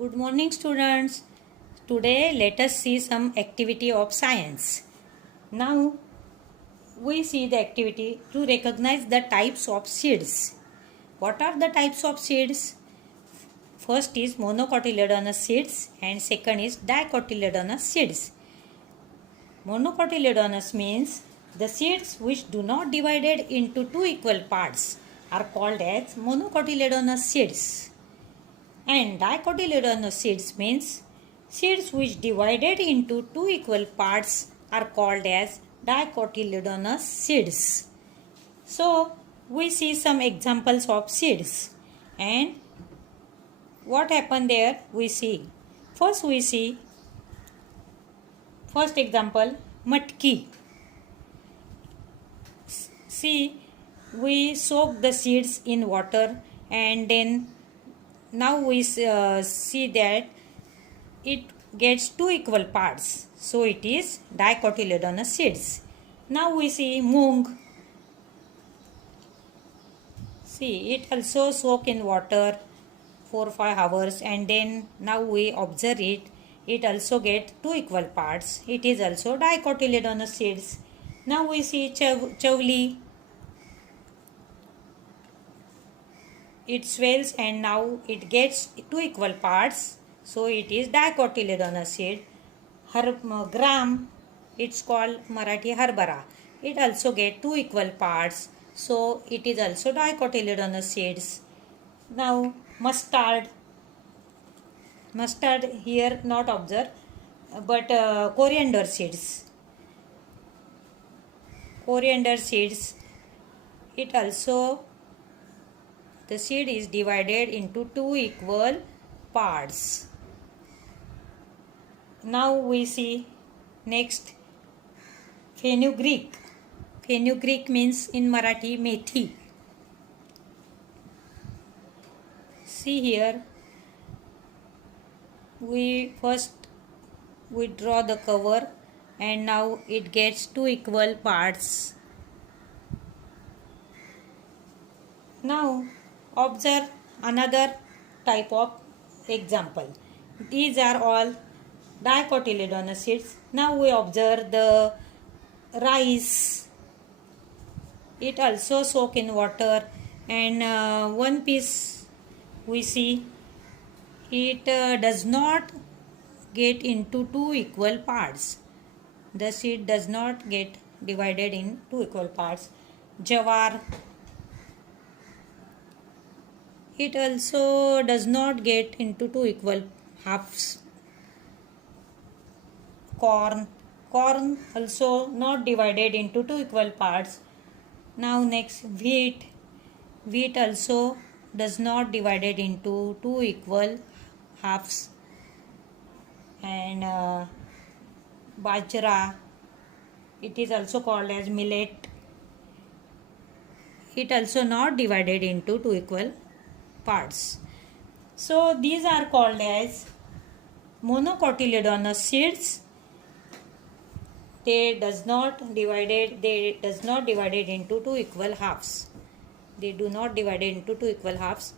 Good morning, students. Today, let us see some activity of science. Now, we see the activity to recognize the types of seeds. What are the types of seeds? First is monocotyledonous seeds and second is dicotyledonous seeds. Monocotyledonous means the seeds which do not divided into two equal parts are called as monocotyledonous seeds. And dicotyledonous seeds means seeds which divided into two equal parts are called as dicotyledonous seeds. So we see some examples of seeds, and what happened there we see. First we see first example matki. See, we soak the seeds in water and then now we see that it gets two equal parts, so it is dicotyledonous seeds. Now we see moong. See, it also soak in water 4-5 hours and then now we observe it also get two equal parts. It is also dicotyledonous seeds. Now we see chavli. It swells and now it gets two equal parts, so it is dicotyledonous seed. Gram, it's called Marathi harbara. It also get two equal parts, so it is also dicotyledonous seeds. Now mustard here not observed, but coriander seeds. Coriander seeds, it also the seed is divided into two equal parts. Now we see next fenugreek. Fenugreek means in Marathi methi. See here, we draw the cover and now it gets two equal parts. Now observe another type of example. These are all dicotyledonous seeds. Now we observe the rice. It also soak in water and one piece we see it does not get into two equal parts. The seed does not get divided in two equal parts. Jawar, it also does not get into two equal halves. Corn also not divided into two equal parts. Now next wheat also does not divided into two equal halves. And bajra, it is also called as millet, it also not divided into two equal parts. So these are called as monocotyledonous seeds. They does not divided into two equal halves. They do not divided into two equal halves.